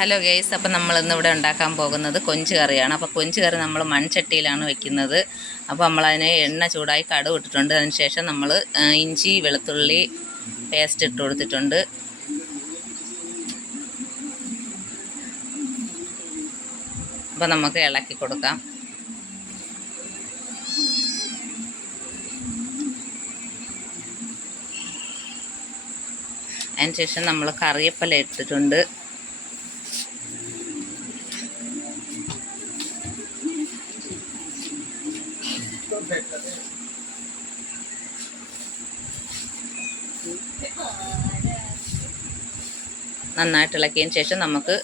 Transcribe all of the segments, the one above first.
Hello guys അപ്പോൾ നമ്മൾ ഇന്ന് ഇവിടെ ഉണ്ടാക്കാൻ പോകുന്നത് കൊഞ്ച് കറിയാണ്. അപ്പോൾ കൊഞ്ച് കറി നമ്മൾ മൺചട്ടിയിലാണ് വെക്കുന്നത്. അപ്പോൾ നമ്മളതിനെ എണ്ണ ചൂടായി കടുവ് ഇട്ടിട്ടുണ്ട്. അതിന് ശേഷം നമ്മൾ ഇഞ്ചി വെളുത്തുള്ളി പേസ്റ്റ് ഇട്ട് കൊടുത്തിട്ടുണ്ട്. അപ്പോൾ നമുക്ക് ഇളക്കി കൊടുക്കാം. അതിന് ശേഷം നമ്മൾ കറിയപ്പല ഇട്ടിട്ടുണ്ട്. നന്നായിട്ട് ഇളക്കിയതിന് ശേഷം നമുക്ക്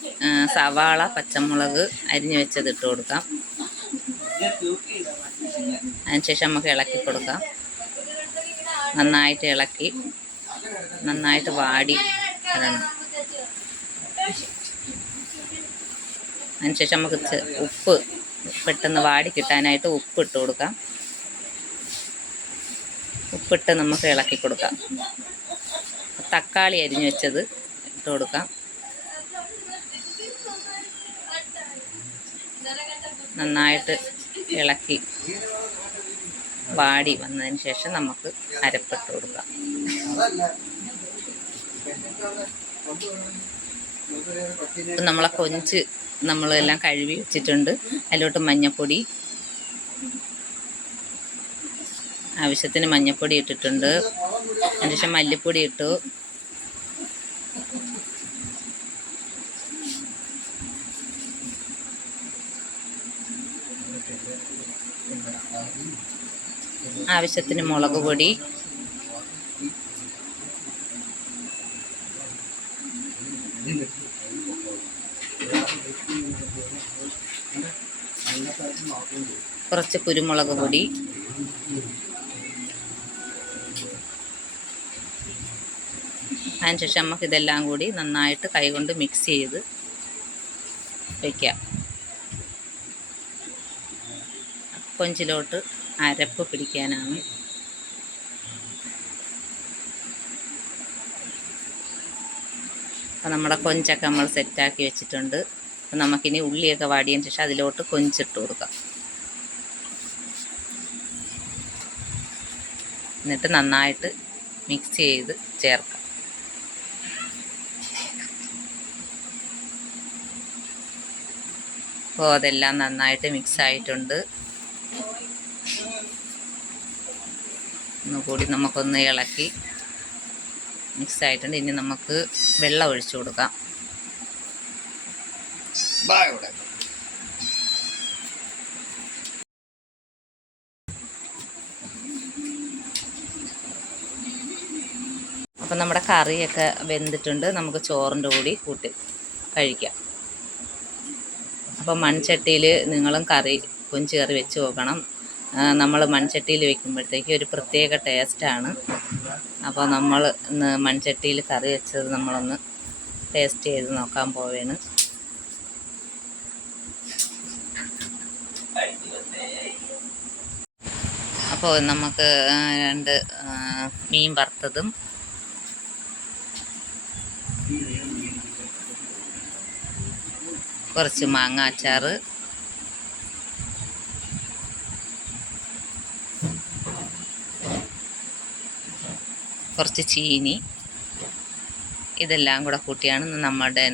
സവാള പച്ചമുളക് അരിഞ്ഞു വെച്ചത് ഇട്ട് കൊടുക്കാം. അതിനുശേഷം നമുക്ക് ഇളക്കി കൊടുക്കാം. നന്നായിട്ട് ഇളക്കി നന്നായിട്ട് വാടി. വരണം അതിനുശേഷം നമുക്ക് ഉപ്പ് പെട്ടെന്ന് വാടി കിട്ടാനായിട്ട് ഉപ്പ് ഇട്ട് കൊടുക്കാം. ഉപ്പിട്ട് നമുക്ക് ഇളക്കി കൊടുക്കാം. തക്കാളി അരിഞ്ഞു വെച്ചത് ഇട്ട് കൊടുക്കാം. നന്നായിട്ട് ഇളക്കി വാടി വന്നതിന് ശേഷം നമുക്ക് അരപ്പിട്ട് കൊടുക്കാം. നമ്മളെ കൊഞ്ച് നമ്മളെല്ലാം കഴുകി വെച്ചിട്ടുണ്ട്. അതിലോട്ട് മഞ്ഞപ്പൊടി ആവശ്യത്തിന് മഞ്ഞപ്പൊടി ഇട്ടിട്ടുണ്ട്. അതിനുശേഷം മല്ലിപ്പൊടി ഇട്ടു. ആവശ്യത്തിന് മുളക് പൊടി. കുറച്ച് കുരുമുളക് പൊടി. അതിനുശേഷം നമുക്ക് ഇതെല്ലാം കൂടി നന്നായിട്ട് കൈകൊണ്ട് മിക്സ് ചെയ്ത് വയ്ക്കാം കൊഞ്ചിലോട്ട് അരപ്പ് പിടിക്കാനാണ്. അപ്പം നമ്മുടെ കൊഞ്ചൊക്കെ നമ്മൾ സെറ്റാക്കി വെച്ചിട്ടുണ്ട്. അപ്പം നമുക്കിനി ഉള്ളിയൊക്കെ വാടിയതിന് ശേഷം അതിലോട്ട് കൊഞ്ചിട്ട് കൊടുക്കാം. എന്നിട്ട് നന്നായിട്ട് മിക്സ് ചെയ്ത് ചേർക്കാം. അപ്പോൾ അതെല്ലാം നന്നായിട്ട് മിക്സ് ആയിട്ടുണ്ട് ഒന്നുകൂടി നമുക്കൊന്ന് ഇളക്കി മിക്സ് ആയിട്ടുണ്ട് ഇനി നമുക്ക് വെള്ളം ഒഴിച്ചു കൊടുക്കാം. അപ്പം നമ്മുടെ കറിയൊക്കെ വെന്തിട്ടുണ്ട്. നമുക്ക് ചോറിന്റെ കൂടി കൂട്ടി കഴിക്കാം. അപ്പം മൺചട്ടിയിൽ നിങ്ങളും കറി കൊഞ്ച് കറി വെച്ച് നോക്കണം നമ്മൾ മൺചട്ടിയിൽ വെക്കുമ്പോഴത്തേക്ക് ഒരു പ്രത്യേക ടേസ്റ്റാണ് അപ്പോൾ നമ്മൾ ഇന്ന് മൺചട്ടിയിൽ കറി വെച്ചത് നമ്മളൊന്ന് ടേസ്റ്റ് ചെയ്ത് നോക്കാൻ പോവുകയാണ് അപ്പോൾ നമുക്ക് രണ്ട് മീൻ വറുത്തതും. കുറച്ച് മാങ്ങ അച്ചാറ്. കുറച്ച് ചീനി. ഇതെല്ലാം കൂടെ കൂട്ടിയാണ് നമ്മുടെ